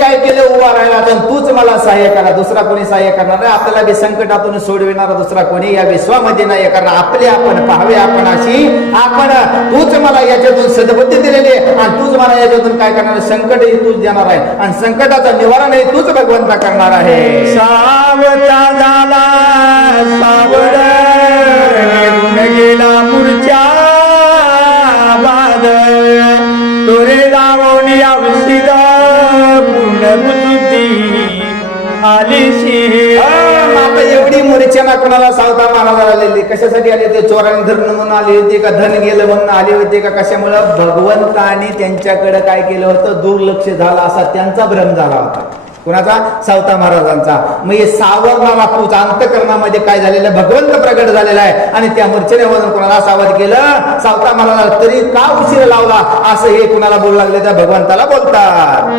काय केलं उभा राहिला तर तूच मला सहाय्य करा. दुसरा कोणी सहाय्य करणार नाही. आपल्याला बी संकटातून सोडविणारा दुसरा कोणी या विश्वामध्ये नाही करणार. आपले आपण पाहावे आपण अशी. आपण तूच मला याच्यातून सद्बुद्धी दिलेली आणि तूच मला याच्यातून काय करणार संकट ही तूच देणार आहे. आणि संकटाचं निवारण हे तूच भगवंता करणार आहे. सावता झाला सावड. लावून औषध पूर्ण आलीशी. आता एवढी मूर्छना कोणाला सावता महाराजाला आलेली? कशासाठी आले ते? चोराने धरण म्हणून आले होते का? धन गेलं म्हणून आले होते का? कशामुळं? भगवंताने त्यांच्याकडे काय केलं होतं? दुर्लक्ष झालं असा त्यांचा भ्रम झाला होता. कुणाचा? सावता महाराजांचा. मग हे सावरणा पूज अंतकरणामध्ये काय झालेलं भगवंत प्रगट झालेला आहे. आणि त्या मूर्छेने कुणाला सावध केलं? सावता महाराजाला तरी का उशीर लावला? असं हे कुणाला बोलू लागले त्या भगवंताला बोलतात.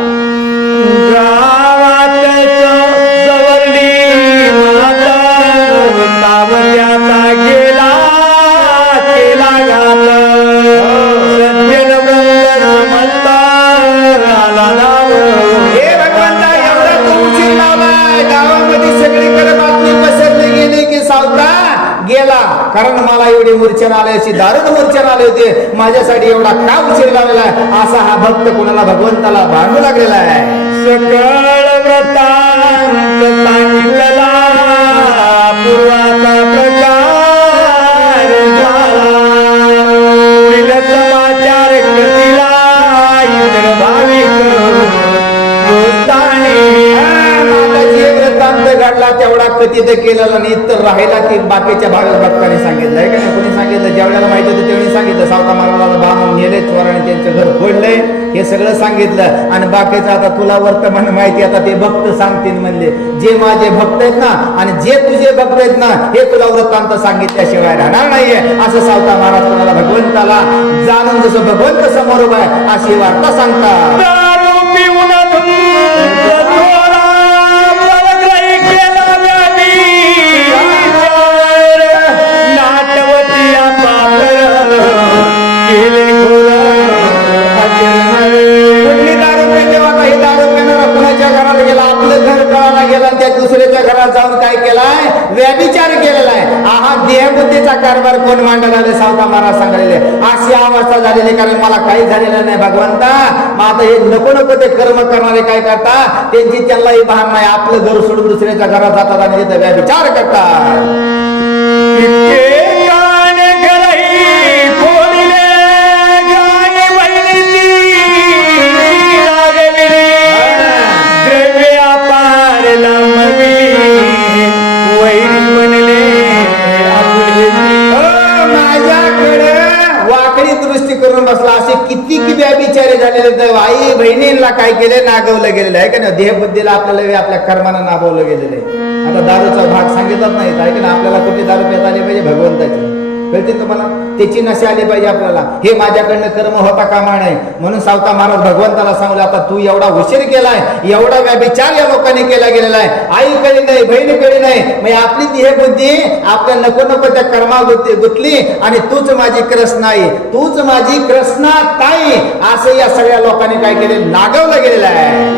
केला कारण मला एवढी मूर्छन आले अशी दारुण मूर्छन आले होते. माझ्यासाठी एवढा का उशीर लागलेला आहे? असा हा भक्त कोणाला भगवंताला भांडू लागलेला आहे. सकळ व्रतांत बाकीच्या भाविक भक्तांनी सांगितलं. आहे का नाही कोणी सांगितलं ज्यावेळेला माहिती होतं त्यावेळी सांगितलं सावता महाराजाला बामून नेले चोराने त्यांचं घर फोडलंय हे सगळं सांगितलं. आणि बाकीचं आता तुला वर्तमान माहिती आता ते भक्त सांगतील म्हणले. जे माझे भक्त आहेत ना आणि जे तुझे भक्त आहेत ना हे तुला वृत्तांत सांगितल्याशिवाय राहणार नाहीये. असं सावता महाराज कोणाला भगवंताला जाणून जसं भगवंत समोर उभा आहे अशी वार्ता सांगतात. झालेले कारण मला काही झालेलं नाही भगवंता. मग आता हे नको नको ते कर्म करणारे काय करतात त्यांची त्यांनाही भान नाही. आपलं घर सोडून दुसऱ्याच्या घरात जातात आणि तिथे विचार करतात. किती किती व्यभिचारी झालेले तर आई बहिणींना काय केले नागवलं गेलेलं आहे का ना देहबुद्धीला आपल्याला आपल्या कर्मानं नागवलं गेलेलं आहे. आता दारूचा भाग सांगितलाच नाही आहे ना आपल्याला कुठे दारू पेता आली पाहिजे? भगवंताची. कळते तुम्हाला? त्याची नशा आली पाहिजे आपल्याला. हे माझ्याकडनं कर्म होता कामा नाही म्हणून सावता महाराज भगवंताला सांगले आता तू एवढा उशीर केलाय एवढा व्याभिचार या लोकांनी केला गेलेला आहे. आईकडे नाही बहिणीकडे नाही. म्हणजे आपली ती हे बुद्धी आपल्या नको नको त्या कर्मा गुंती- आणि तूच माझी कृष्ण आई तूच माझी कृष्णा ताई असं या सगळ्या लोकांनी काय केले? नागवलं गेलेलं आहे.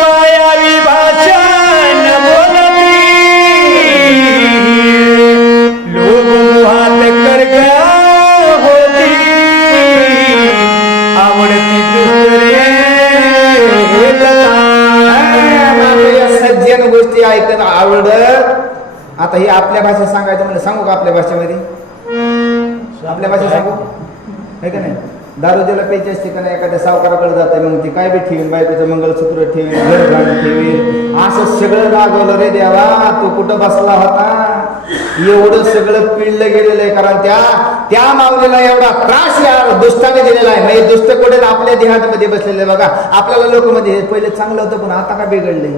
माया सज्जन ऐकत आवडत आता हे आपल्या भाषेत सांगायचं म्हणजे सांगू का आपल्या भाषेमध्ये? आपल्या भाषेत सांगू? आहे का नाही? दारू ज्याला प्यायची असते का नाही? एखाद्या सावकाराकडे जाते मग ती काय बी ठेवीन बायकोचं मंगळसूत्र ठेवीन घर घालून ठेवीन. असं सगळं लागवलं रे देवा तू कुठं बसला होता? एवढं सगळं पिळलं गेलेलं आहे कारण त्या त्या माऊलीला एवढा त्रास या दुष्टाने दिलेला आहे. म्हणजे दुष्ट कुठे? आपल्या देहामध्ये बसलेले बघा आपल्याला लोक मध्ये पहिले चांगलं होतं पण आता का बिघडले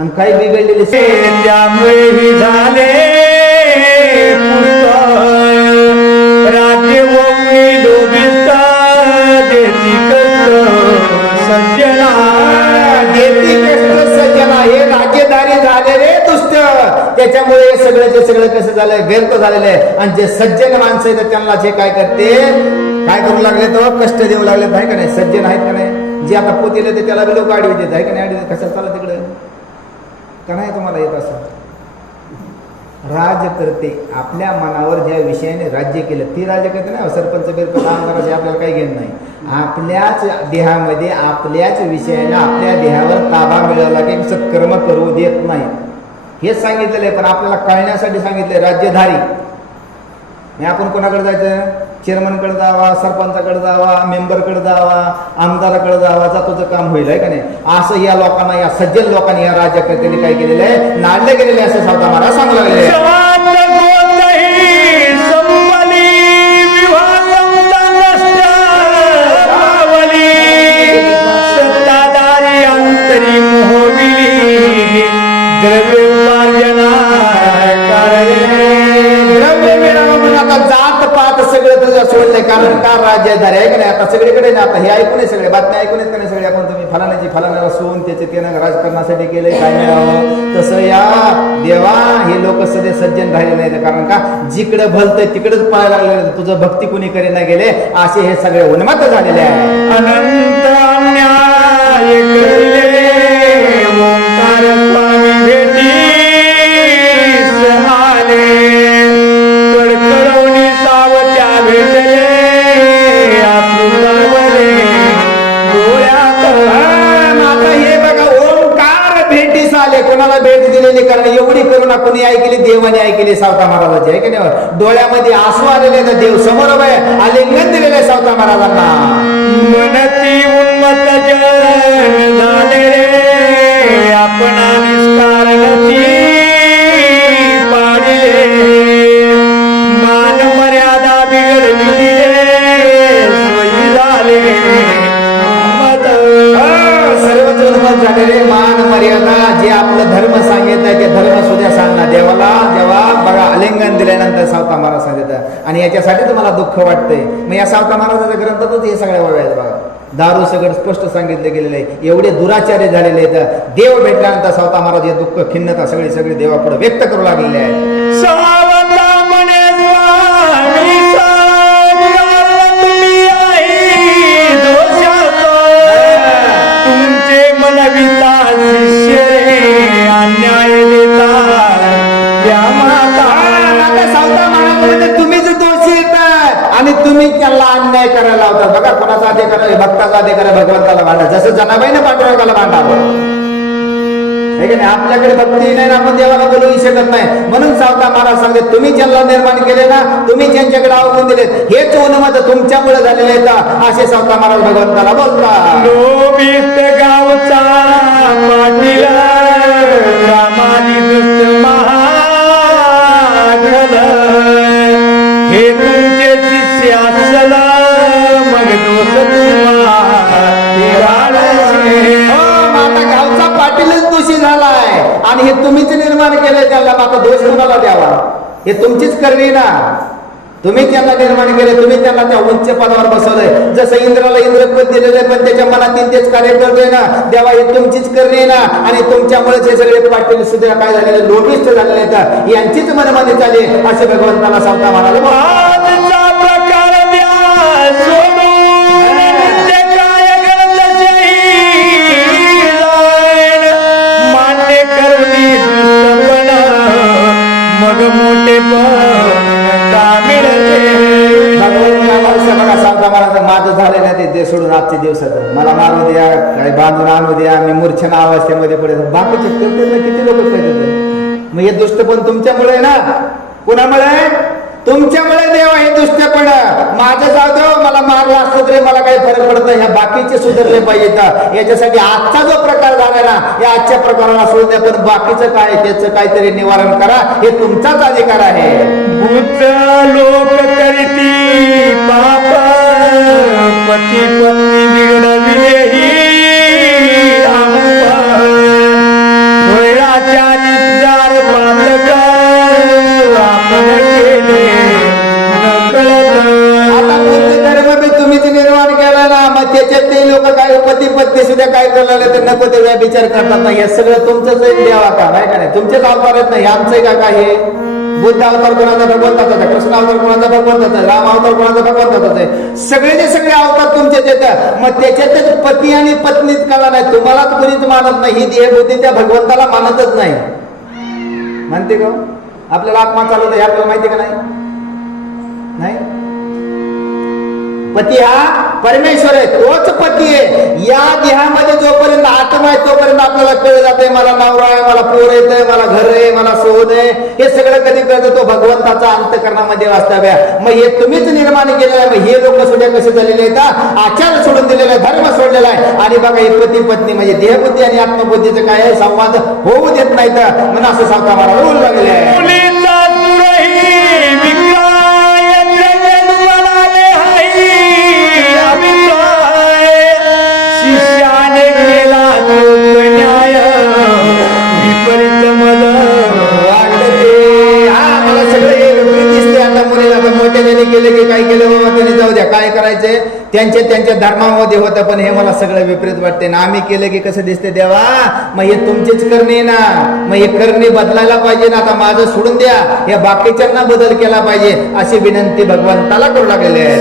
आणि काही बिघडलेले त्यामुळे झाले. राज्य सज्जना. सज्जना. हे राज्यधारी झाले रे दुष्ट. त्याच्यामुळे हे सगळं जे सगळं कसं झालंय व्यर्थ झालेलं आहे. आणि जे सज्जन माणसं आहेत त्यांना जे काय करते काय करू लागले तो? कष्ट देऊ लागले. आहे का नाही? सज्जन आहेत का नाही? जे आता पोतीले ते त्याला बी लोक आडवी देत आहे का नाही? आडवी कसं चाललं तिकडे? का नाही तुम्हाला येत असं? राजकर्ते आपल्या मनावर ज्या विषयाने राज्य केलं ती राजकर्ते नाही हो, सरपंच बिरपंच आमदाराचे आपल्याला काही घेणं नाही. आपल्याच देहामध्ये आपल्याच विषयाने आपल्या देहावर ताबा मिळाला की सत्कर्म करू देत नाही. हेच सांगितलेलं आहे पण आपल्याला कळण्यासाठी सांगितलंय राज्यधारी. आपण कोणाकडे जायचं? चेअरमनकडे जावा सरपंचाकडे जावा मेंबरकडे जावा आमदाराकडे जावा जातोचं तुझं काम होईल आहे का नाही? असं या लोकांना या सज्जन लोकांनी या राज्यकर्त्यांनी काय केलेलं आहे? नाडले गेलेले असं सावता मला सांगलं गेलेलं आहे. तुझं कारण का राज्य आहे का नाही आता सगळीकडे आता हे ऐकून आहे सगळे बातम्या ऐकून आहेत का नाही सगळे? आपण तुम्ही फलानाची फलाना असून त्याचे त्यानं राजकारणासाठी केलंय काय मिळावं? तसं या देवा हे लोक सगळे सज्जन राहिले नाहीत कारण का जिकडं भलतंय तिकडंच पाहायला लागले तुझं भक्ती कुणी करेना गेले? असे हे सगळे उन्मत्त झालेले आहे अनंत कारण एवढी करुणा कोणी ऐकली? देवाने ऐकली सावता महाराजाची नाही? डोळ्यामध्ये आसू आलेले तर देव समोर आहे. आलिंगन दिलेले सावता महाराजांना. मनती उन्मत झाले आपणा मान मर्यादा बिघडली रे सोयी झाले मत सर्वच उन्मत झालेले मान मर्यादा जे आपलं धर्म सांगितलं आहे ते धर्म सुद्धा सांगणार देवाला जेव्हा बघा आलिंगन दिल्यानंतर सावता महाराज सांगितलं आणि याच्यासाठी तुम्हाला दुःख वाटतंय. मग या सावता महाराजाच्या ग्रंथातच हे सगळ्या वळ आहेत बघा. दारू सगळं स्पष्ट सांगितलं गेलेले आहे. एवढे दुराचार्य झालेले आहेत. देव भेटल्यानंतर सावता महाराज हे दुःख खिन्नता सगळी सगळी देवापुढे व्यक्त करू लागलेले आहे आता सांगता महाराज तुम्हीच दोषी येतात. आणि तुम्ही त्याला अन्याय करायला लावतात बघा कोणाचा अधिकार आहे भक्ताचा अधिकार आहे भगवंताला भांडा जसं जनाबाईने पांडुरंगाला भांडा आपल्याकडे भक्ती नाही ना आपण देवाला बोलू शकत नाही. म्हणून सावता महाराज सांगते तुम्ही ज्यांना निर्माण केले ना तुम्ही ज्यांच्याकडे आवडून दिले हेच उन्मत तुमच्यामुळे झालेले आहेत. असे सावता महाराज भगवंताला बोलता गावचा हे तुमचे शिष्य हो, मग आता गावचा पाटीलच दोषी झालाय. आणि हे तुम्हीच निर्माण केलंय त्याला मग आता दोष कोणाला द्यावा. हे तुमचीच करणी ना. तुम्ही त्यांना निर्माण केले तुम्ही त्यांना त्या उच्च पदावर बसवलंय. जसं इंद्राला इंद्रपद दिलेलं पण त्याच्या मनातील तेच कार्य करतोय ना. देवा हे तुमचीच करणी ना. आणि तुमच्यामुळेच हे सगळे पाटील सुद्धा काय झालेले लोभिष्ट झालेले आहेत. यांचीच मनमानी झाली असे भगवंताला सावता म्हणाले आजचा प्रकार माझं झालं नाही ते सोडून आजच्या दिवसाचं. मला मारू द्या काही बांधून आणू द्या मी मूर्छना अवस्थेमध्ये पडे बाकीचे किती लोक पाहिजे मग हे दुष्ट पण तुमच्यामुळे ना? कुणामुळे? तुमच्यामुळे देवा हे दुष्टपण माझं जाऊ दे मला मारलं असलं तरी मला काही फरक पडत नाही. ह्या बाकीचे सुधारले पाहिजेत. याच्यासाठी आजचा जो प्रकार झाला ना या आजच्या प्रकाराला सोडून द्या. पण बाकीचं काय त्याचं काहीतरी निवारण करा. हे तुमचाच अधिकार आहे. पती पत्नी आपण. केले नकळत आता बुद्ध धर्म बी तुम्हीच निर्माण केला ना. मग त्याच्यात ते लोक काय पती पत्नी सुद्धा काय करणार तर नको ते विचार करतात ना. हे सगळं तुमचंच देवा का? नाही का नाही? तुमचेच आहेत नाही आमचं का काय हे बुद्ध अवतार कोणाचा भगवंताचा आहे कृष्ण अवतार कोणाचा भगवंताचा आहे राम अवतार कोणाचा भगवंताचा आहे. सगळेचे सगळे अवतार तुमचे येतात मग त्याच्यातच पती आणि पत्नीच कळा नाही तुम्हाला कुणीच मानत नाही. ही देहबुद्धी त्या भगवंताला मानतच नाही. म्हणते का हो? आपल्याला आत्मा चालवत आहे हे आपल्याला माहिती का नाही? नाही? पती हा परमेश्वर आहे तोच पती आहे. या देहामध्ये जोपर्यंत आत्मा आहे तोपर्यंत आपल्याला कळ जाते मला नवरा आहे मला पोर येत आहे मला घर आहे मला सोन आहे. हे सगळं कधी कळतं? तो भगवंताचा अंतकरणामध्ये वास्तव्य मग हे तुम्हीच निर्माण केलेलं आहे. मग हे लोक सुद्धा कसे झालेले आहेत आचार सोडून दिलेला आहे धर्म सोडलेला आहे. आणि बघा हे पती पत्नी म्हणजे देहबुद्धी आणि आत्मबुद्धीचं काय संवाद होऊ देत नाही तर म्हणून असं सावता मला बोलू लागले. विपरीत मला वाटते मला सगळं हे दिसते आता मुलीला आता मोठ्या ज्यांनी केलं की काय केलं बाबा त्यांनी जाऊ द्या. काय करायचंय? त्यांच्या त्यांच्या धर्मामध्ये होतं पण हे मला सगळं विपरीत वाटते ना आम्ही केलं की कसं दिसते देवा? मग हे तुमचीच करणे ना. मग हे करणे बदलायला पाहिजे ना. आता माझं सोडून द्या. या बाकीच्यांना बदल केला पाहिजे अशी विनंती भगवंताला करू लागलेली आहे.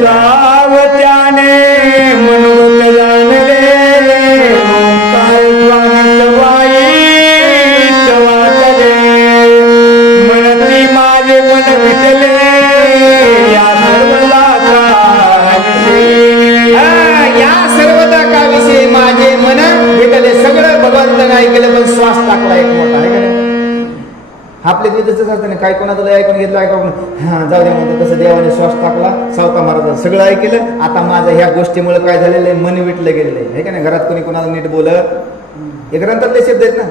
सगळं नाही केलं पण श्वास टाकला एक मोठा आहे का नाही? तिथे तसंच असतं ना काय कोणाचं ऐकून घेतलं ऐकून हा जाऊ दे म्हणतो तसं देवाने श्वास टाकला सावता महाराज सगळं ऐकलं आता माझं ह्या गोष्टीमुळे काय झालेलं आहे मन विटलं गेलेलं आहे का नाही? घरात कोणी कोणाला नीट बोलत हे ग्रंथातले शब्द आहेत ना.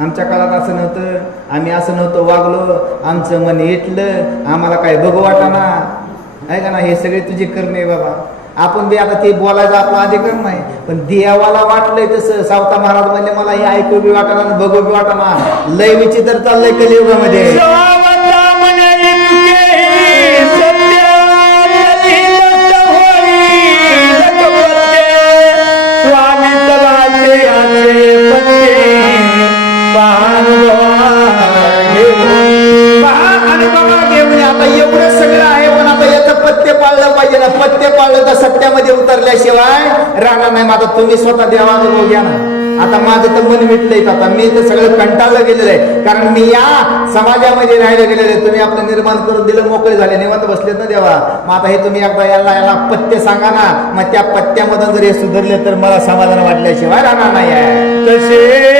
आमच्या काळात असं नव्हतं आम्ही असं नव्हतं वागलो आमचं मन इटलं आम्हाला काय बघू वाटाना आहे का ना हे सगळे तुझे करणे बाबा. आपण बी आता ते बोलायचा आपला अधिकार नाही. पण देवाला वाटलंय तसं. सावता महाराज म्हणजे मला हे ऐकू बी वाटाना बघू बी वाटाना लय विचित्र चाललंय कलियुगामध्ये. नाही माझा आता तुम्ही स्वतः देवा अनुभव घ्या ना. आता माझं तर मन मिटलंय आता मी तर सगळं कंटाळलं गेलेलं आहे. कारण मी या समाजामध्ये राहिलं गेलेलं आहे. तुम्ही आपलं निर्माण करून दिलं मोकळे झाले निवांत बसलेत ना देवा? मग आता हे तुम्ही एकदा याला याला पत्ते सांगा ना. मग त्या पत्त्यामधून जर हे सुधारले तर मला समाधान वाटल्याशिवाय राहणार नाही आहे तसे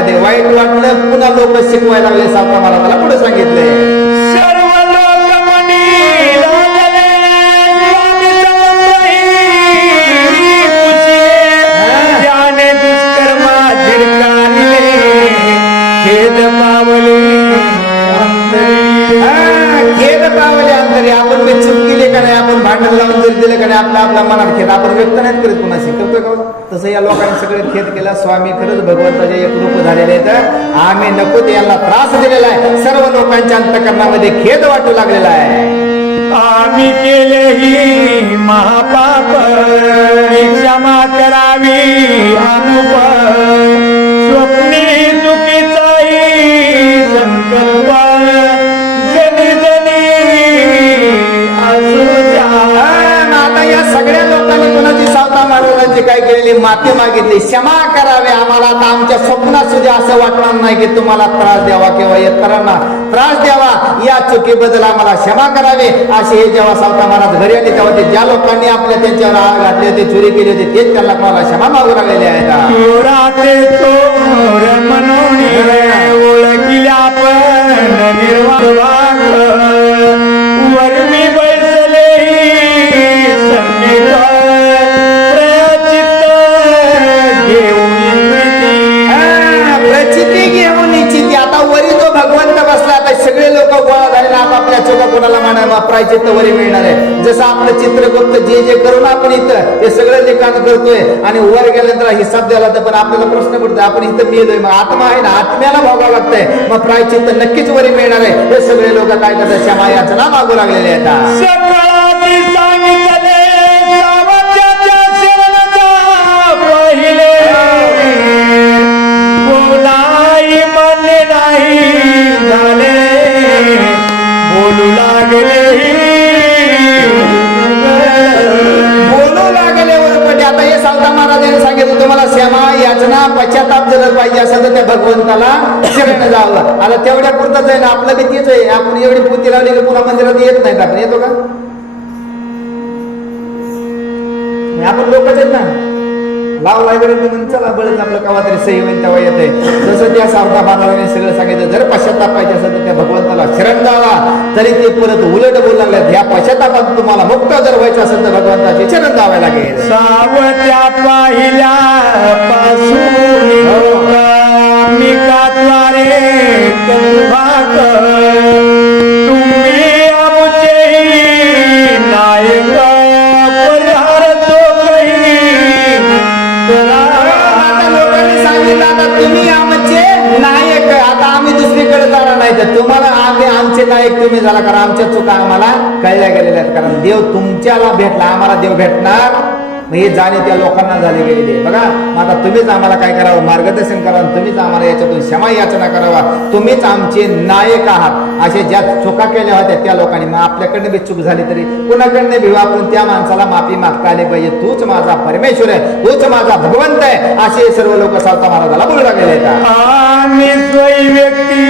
अंतकरणामध्ये वाईट वाटलं पुन्हा लोक शिकवायला लागले सावता महाराजाला पुढे सांगितले झालेले आहेत. आम्ही नको ते यांना त्रास दिलेला आहे. सर्व लोकांच्या अंतकरणामध्ये खेद वाटू लागलेला आहे. आम्ही केले ही महापाप क्षमा करावी अनुप स्वप्नी चुकीचाही संकल्प महाराजांची काय केलेली? माफी मागितली. क्षमा करावे आम्हाला. आता आमच्या स्वप्नात सुद्धा असं वाटणार नाही की तुम्हाला त्रास द्यावा किंवा इतरांना त्रास द्यावा. या चुकीबद्दल आम्हाला क्षमा करावी. असे हे जेव्हा सावता महाराज घरी आले तेव्हा ते ज्या लोकांनी आपल्या त्यांच्यावर आळ घातले होते चोरी केली होती तेच त्यांना कोणाला क्षमा मागू लागलेले आहेत आणि वर गेल्यानंतर हिसाब द्यायला तर पण आपल्याला प्रश्न पडतो आपण इथं मिळतोय मग आत्मा आहे ना आत्म्याला भोगावं लागतंय. मग प्रायचित्त नक्कीच वरी मिळणार आहे. हे सगळे लोक काय करतात? क्षमा याचना मागू लागलेले आहेत. सकळाची सांगितले महाराजांनी सांगितलं तुम्हाला क्षमा याचना पश्चाताप जर पाहिजे असं तर त्या भगवंताला शरण जावं. आता तेवढ्या पुरतच आहे ना आपलं बी तीच आहे. आपण एवढी पोती लावली की पुन्हा मंदिरात येत नाही आपण येतो का? आपण लोकच आहेत ना. लाव लायब्ररी म्हणून चला बळच आपलं कवा तरी सही होईल तेव्हा येते जसं त्या सावता महाराजांनी सगळं सांगितलं जर पश्चाताप पाहिजे असेल तर त्या भगवंताला शरण जावा तरी ते परत उलट बोलू लागले ह्या पश्चातापात तुम्हाला मुक्त जर व्हायचं असेल तर भगवंताचे शरण जावे लागेल. सावत्या पाहिल्या पासून मी काद्वारे कंभाक जाणार तुम्हाला आगे आमचे नायक तुम्ही झाला कारण आमच्या चुका आम्हाला कळल्या गेलेल्या आहेत. कारण देव तुमच्याला भेटला आम्हाला देव भेटणार मग हे जाणे त्या लोकांना झाले गेलेले बघा मग आता तुम्हीच आम्हाला काय करावं? मार्गदर्शन करावं तुम्हीच आम्हाला याच्यातून क्षमा याचना करावा. तुम्हीच आमचे नायक आहात. असे ज्या चुका केल्या होत्या त्या लोकांनी मग आपल्याकडनं बी चूक झाली तरी कुणाकडनं बी वापरून त्या माणसाला माफी मागता आली पाहिजे? तूच माझा परमेश्वर आहे. तूच माझा भगवंत आहे. असे सर्व लोक सावता महाराजाला बोलू लागले आम्ही स्वयं व्यक्ती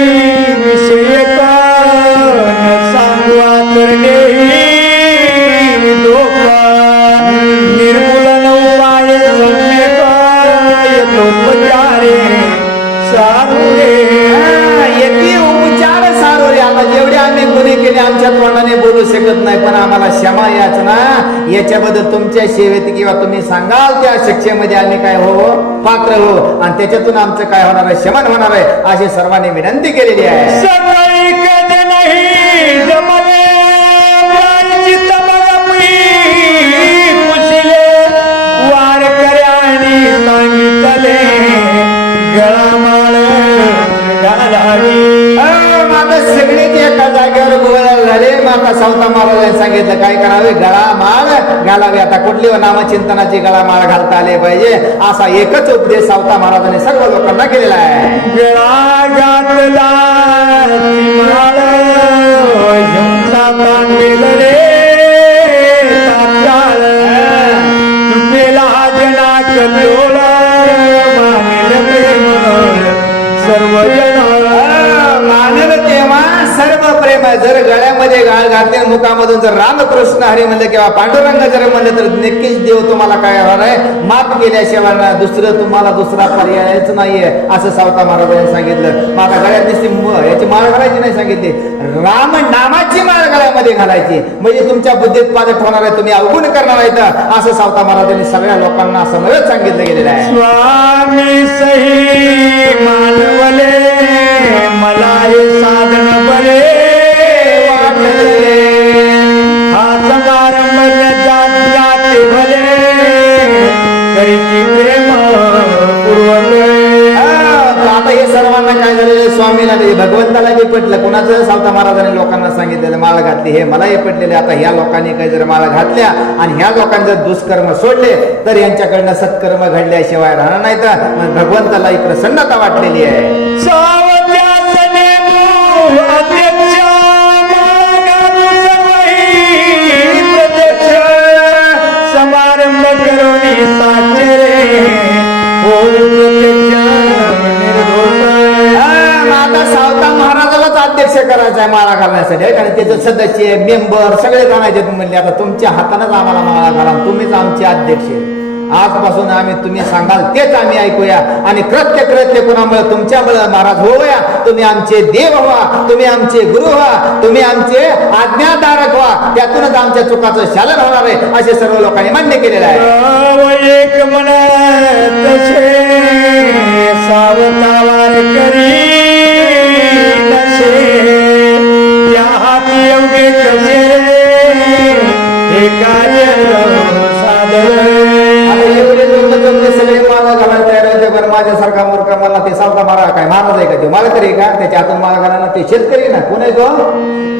विषय सांगवा करणे आम्ही आमच्या तोंडाने बोलू शकत नाही पण आम्हाला क्षमा याचना याच्याबद्दल तुमच्या सेवेत किंवा तुम्ही सांगाल त्या शिक्षेमध्ये आम्ही काय हो पात्र हो आणि त्याच्यातून आमचं काय होणार आहे? शमन होणार आहे अशी सर्वांनी विनंती केलेली आहे. झाले माता सावता महाराजांनी सांगितलं काय करावे? गळा माळ घालावे. आता कुठली व नामचिंतनाची गळा माळ घालता आले पाहिजे. असा एकच उपदेश सावता महाराजांनी सर्व लोकांना केलेला आहे. गळा घातला सर्व प्रेम आहे. जर गळ्यामध्ये गाळ घातले मुखामधून जर रामकृष्ण हरी म्हणलं किंवा पांडुरंग जर म्हणलं तर नक्कीच देव तुम्हाला काय होणार आहे? माफ केल्याशिवाय ना दुसरं तुम्हाला दुसरा पर्यायच नाहीये असं सावता महाराजांनी सांगितलं. माझा गळ्यात नुसती याची माळ घालायची नाही सांगितली. राम नामाची माळ गळ्यामध्ये घालायची. म्हणजे तुमच्या बुद्धीत पादट होणार आहे तुम्ही अवगुण करणार आहेत असं सावता महाराजांनी सगळ्या लोकांना समजत सांगितलं गेलेलं आहे. स्वामी सही मानवले मला हे साधन बरे वाटले स्वामीला बी, भगवंताला बी पटलं. कुणाचं? सावता महाराजांनी लोकांना सांगितलेलं माळ घातली. हे मला हे पटलेले आता ह्या लोकांनी काही जर माळ घातल्या आणि ह्या लोकांनी जर दुष्कर्म सोडले तर यांच्याकडनं सत्कर्म घडल्याशिवाय राहणार नाही तर मग भगवंतालाही प्रसन्नता वाटलेली आहे. समारंभ करोनी साचरे आता सावता महाराजालाच अध्यक्ष करायचा आहे माळा घालण्यासाठी. कारण का त्याचे सदस्य मेंबर सगळे जाणायचे म्हणले आता तुमच्या हातानंच आम्हाला माळा घाला. तुम्हीच आमचे अध्यक्ष. आजपासून आम्ही तुम्ही सांगाल तेच आम्ही ऐकूया. आणि कृत्य कृत्य कुणामुळे तुमच्यामुळे महाराज होऊया? तुम्ही आमचे देव व्हा तुम्ही आमचे गुरु व्हा तुम्ही आमचे आज्ञाधारक व्हा. त्यातूनच आमच्या चुकाचं शालन होणार आहे असे सर्व लोकांनी मान्य केलेलं आहे. एक मन सावतावार करी माझ्यासारखा मूर्ख मला ते सावता मारा काय महाराज आहे का ते? मला तरी का? त्याच्या हातून मारा घाला ते शेतकरी ना? कोण आहे तो?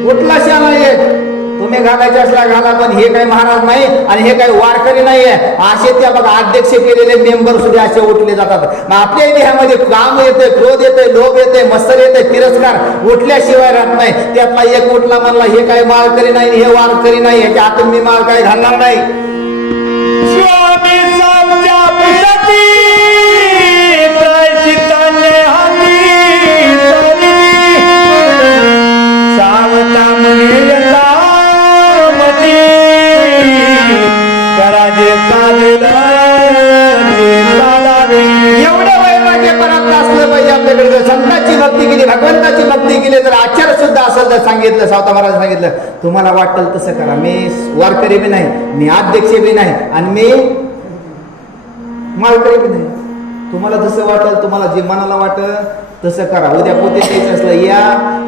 कुठला शाला आहे? तुम्ही घालायचे असला घाला पण हे काही महाराज नाही आणि हे काही वारकरी नाहीये असे त्या बघा अध्यक्ष केलेले मेंबर सुद्धा असे उठले जातात. मग आपल्या देहामध्ये काम येते क्रोध येते लोभ येते मत्सर येते तिरस्कार उठल्याशिवाय राहत नाही. त्यातला एक उठला म्हणला हे काही माळकरी नाही हे वारकरी नाही ह्याच्या हातून मी माळ काही घालणार नाही. स्वामी सावता पाहिजे आपल्याकडे जर भगवंताची भक्ती केली तर आचार सुद्धा असेल तर सांगितलं सावता महाराज सांगितलं तुम्हाला वाटेल तसं करा. मी वारकरी बी नाही मी अध्यक्ष बी नाही आणि मी मालकरी बी नाही. तुम्हाला जसं वाटेल तुम्हाला जे मनाला वाटत तसं करा. उद्या पोते द्यायचं असलं या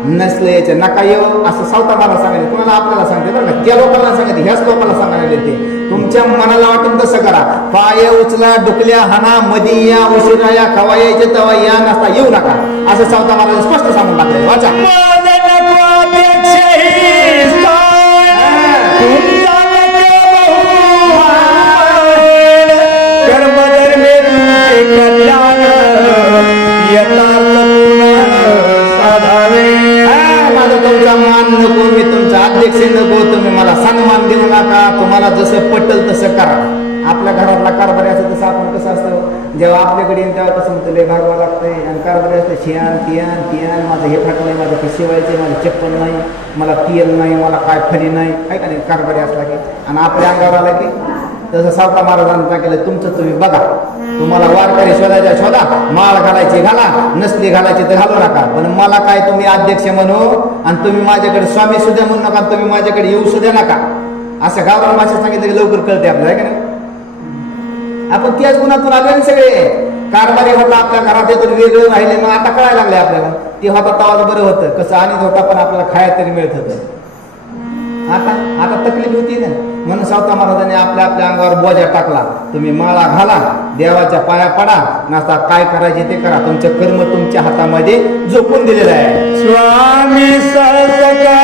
नसलं यायचं नका येऊ असं सावता मला सांगायचं तुम्हाला आपल्याला सांगते बरं का? त्या लोकांना सांगते ह्याच लोकांना सांगायला ते तुमच्या मनाला वाटून तसं करा. पाय उचला डुकल्या हाना मधी या उशिरा या खवा यायचे तवा या नसता येऊ नका. असं सावता मला स्पष्ट सांगून टाकलं वाचा. तुमचा अध्यक्ष मला सन्मान देऊ नका तुम्हाला जसं पटल तसं करा. आपल्या घरातला कारभारी असं तसं आपण कसं असतं? जेव्हा आपल्याकडे येईल तेव्हा कसं म्हणतं लय भागवा लागतंय आणि कारभारी असतं शियान तियान तियान माझं हे फाटलंय माझं ते व्हायचं माझं चप्पल नाही मला पियल नाही मला काय फणी नाही. काय का नाही कारभारी असला की. आणि आपल्या अंगावर आला की? तसं सावता महाराजांना सांगितलं तुमचं तुम्ही बघा. तुम्हाला वारकरी शोधायच्या शोधा. माळ घालायची घाला. नसली घालायची तर घालू नका. पण मला काय तुम्ही अध्यक्ष म्हणू आणि तुम्ही माझ्याकडे स्वामी सुद्धा म्हणू नका तुम्ही माझ्याकडे येऊ सुद्धा नका. असं गावरान भाषा सांगितलं की लवकर कळते आपल्याला का नाही? आपण त्याच गुणातून आले ना सगळे. कारभारी होता आपल्या घरात येतो वेगळं राहिले मग आता कळायला लागले आपल्याला. ते होता तवाच बरं होतं. कसं आणि होता पण आपल्याला खायला तरी मिळत होतं. आता आता तकलीफ होती ना. म्हणून सावता महाराजांनी आपल्या आपल्या अंगावर बोजा टाकला. तुम्ही माळा घाला देवाच्या पाया पडा नसता काय करायचे ते करा. तुमचं कर्म तुमच्या हातामध्ये झोपून दिलेलं आहे. स्वामी सहसकाळ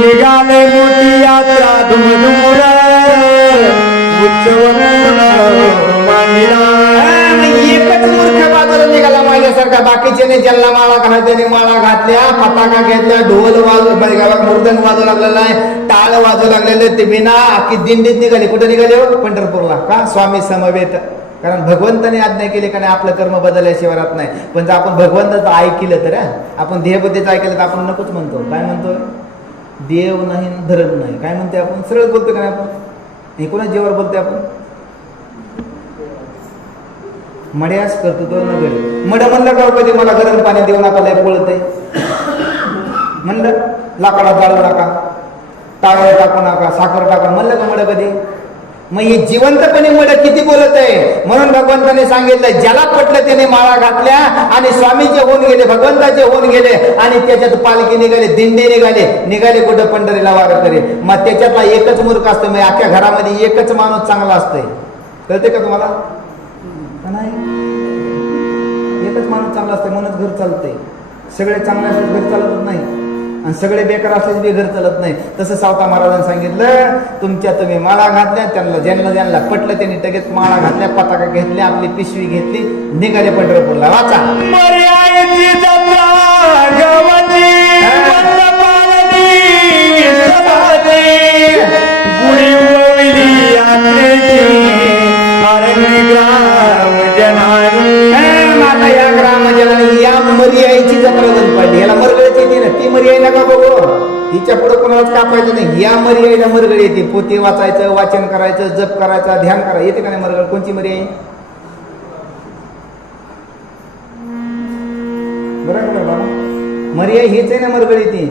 निघाले मोठी यात्रा उत्सव का बाकीच्याने ज्यांना माळा घालायच्याने माळा घातल्या पताका घेतल्या ढोल वाजू मृदंग वाजू लागलेला आहे टाळ वाजू लागलेले ते बिना अख्खी दिंडीत निघाली. कुठे निघाले हो? पंढरपूरला. का? स्वामी समवेत. कारण भगवंताने आज्ञा केली का नाही आपलं कर्म बदलल्याशिवाय राहत नाही. पण जर आपण भगवंताचं ऐकलं तर आपण देहबुद्धीचं ऐकलं तर आपण नकोच म्हणतो. काय म्हणतो? देव नाही न धर्म नाही. काय म्हणते आपण? सरळ बोलतो का नाही आपण? हे कोणा जेवर बोलतोय आपण? मड्यास करतो तो नगर. मड म्हणलं का कधी मला गरम पाणी देऊ नका लय पळतय. म्हणलं लाकडा जाळू नका. टाळे टाकू नका साखर टाका म्हणलं का मड कधी? मग हे जिवंतपणे मड किती बोलत आहे? म्हणून भगवंताने सांगितलं ज्याला पटलं त्याने माळा घातल्या आणि स्वामीचे होऊन गेले भगवंताचे होऊन गेले आणि त्याच्यात पालखी निघाले दिंडे निघाले. निघाले कुठं? पंढरीला वारकरी. मग त्याच्यातला एकच मूर्ख असतो मग अख्ख्या घरामध्ये एकच माणूस चांगला असतोय. कळते का तुम्हाला? नाही एकच माणूस चांगला असतं म्हणूनच घर चालते सगळे चांगले असले घर चालतच नाही. आणि सगळे बेकार असले बी घर चालत नाही. तसं सावता महाराजांनी सांगितलं तुमच्या तुम्ही माळा घातल्या त्यांना ज्यांना ज्यांना पटलं त्यांनी लगेच माळा घातल्या पताका घेतल्या आपली पिशवी घेतली निघाले पंढरपूरला. वाचा. येते. पोते वाचायचं वाचन करायचं जप करायचं ध्यान करायचं येते का नाही मरगळ? कोणची मर्याई बरोबर आहे बाबा? हीच आहे ना मरगळ येते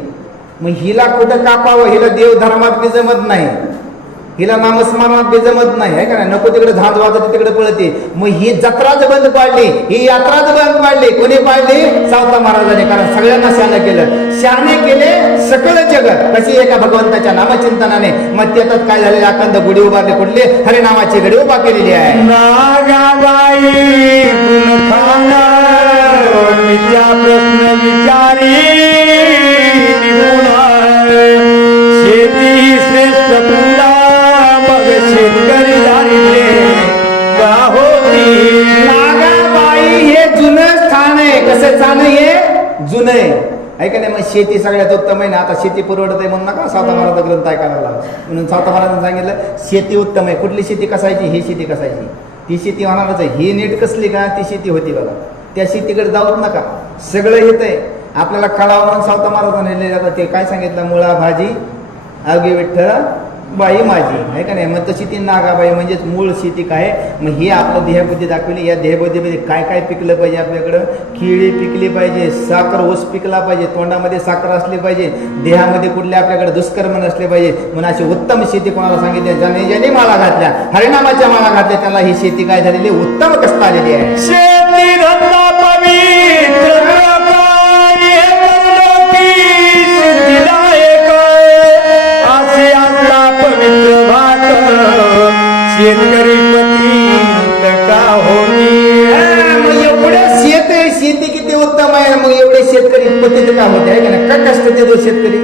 मग हिला कुठं कापावं? हिला देव धर्मात बी जमत नाही. हिला नामस्मरणात बी जमत नाही. आहे का नाही? नको तिकडे झांज वाजत तिकडे पळते. मग ही जत्राच बंद पाडली. ही यात्राच बंद पाडली. कोणी पाडली? सावता महाराजाने. कारण सगळ्यांना सांगा केलं. शहाणे केले सकळ जग कशी एका भगवंताच्या नामचिंतनाने मग त्यात काय झालेले अखंड गुढी उभारले कुठले? हरिनामाची गडी उभा केलेली आहे. प्रश्न विचारी शेती श्रेष्ठ तुला मग शेतकरी का होती? नागाबाई हे जुनं स्थान आहे. कसं स्थान हे? जुनं आहे. आहे का नाही मग शेती सगळ्यात उत्तम आहे ना आता शेती परवडत आहे म्हणून नका साता महाराज ग्रंथ ऐकायला लागला. म्हणून साता महाराजांनी सांगितलं शेती उत्तम आहे. कुठली शेती कसायची? ही शेती कसायची? ती शेती होणारच आहे ही नीट कसली का? ती शेती होती बघा. त्या शेतीकडे जाऊच नका. सगळं येत आहे. आपल्याला कळावं म्हणून सावता महाराजांनी लिहिलं आता ते काय सांगितलं? मुळा भाजी आगे विठ्ठल बाई माझी आहे का नाही? मग तशी ती नागाबाई म्हणजेच मूळ शेती काय? मग ही आपलं देहबुद्धी दाखवली. या देहबुद्धीमध्ये काय काय पिकलं पाहिजे आपल्याकडं? केळी पिकली पाहिजे साखर ऊस पिकला पाहिजे तोंडामध्ये साखर असली पाहिजे देहामध्ये कुठले आपल्याकडे दुष्कर्म नसले पाहिजे. म्हणून अशी उत्तम शेती कोणाला सांगितली? ज्याने ज्याने माळा घातल्या हरिनामाच्या माळा घातल्या त्याला ही शेती काय झालेली? उत्तम कष्ट आलेली आहे. पवित्र शेतकरी का होती हा, मग एवढं शेत शेती किती उत्तम आहे मग एवढे शेतकरी होते? आहे का नाही? का कष्ट देतो शेतकरी?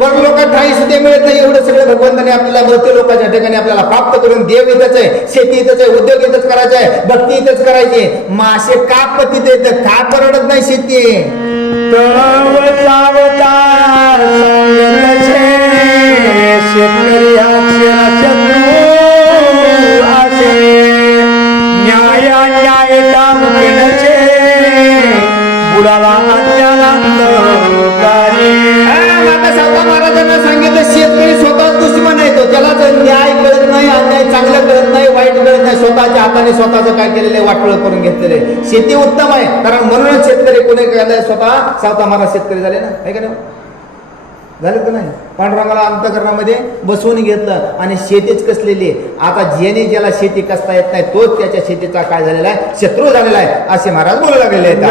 पण लोक ठाई सुद्धा मिळत नाही एवढं सगळं भगवंताने आपल्याला भरते लोकांच्या ठिकाणी आपल्याला प्राप्त करून देव इथंच आहे शेती इथंच आहे उद्योग इथंच करायचा आहे भक्ती इथंच करायची. मासे का पतीत येत का परवडत नाही शेती? शेतकरी अक्षर शत्रू असे न्याय अन्याय दामकिनचे बुडाला महाराजांना सांगितलं शेतकरी स्वतः दुश्मन आहे तो. त्याला जर न्याय कळत नाही अन्याय चांगलं कळत नाही वाईट कळत नाही स्वतःच्या हाताने स्वतःचं काय केलेलं आहे? वाटोळ करून घेतलेलं आहे. शेती उत्तम आहे. कारण म्हणूनच शेतकरी कोणी केलं स्वतः सावता महाराज शेतकरी झाले ना? आहे का नाही? झालं का नाही? पांडुरंगाला अंतकरणामध्ये बसवून घेतलं आणि शेतीच कसलेली आता ज्याने ज्याला शेती कसता येत नाही तोच त्याच्या शेतीचा काय झालेला आहे? शत्रू झालेला आहे असे महाराज बोलू लागलेले आहेत.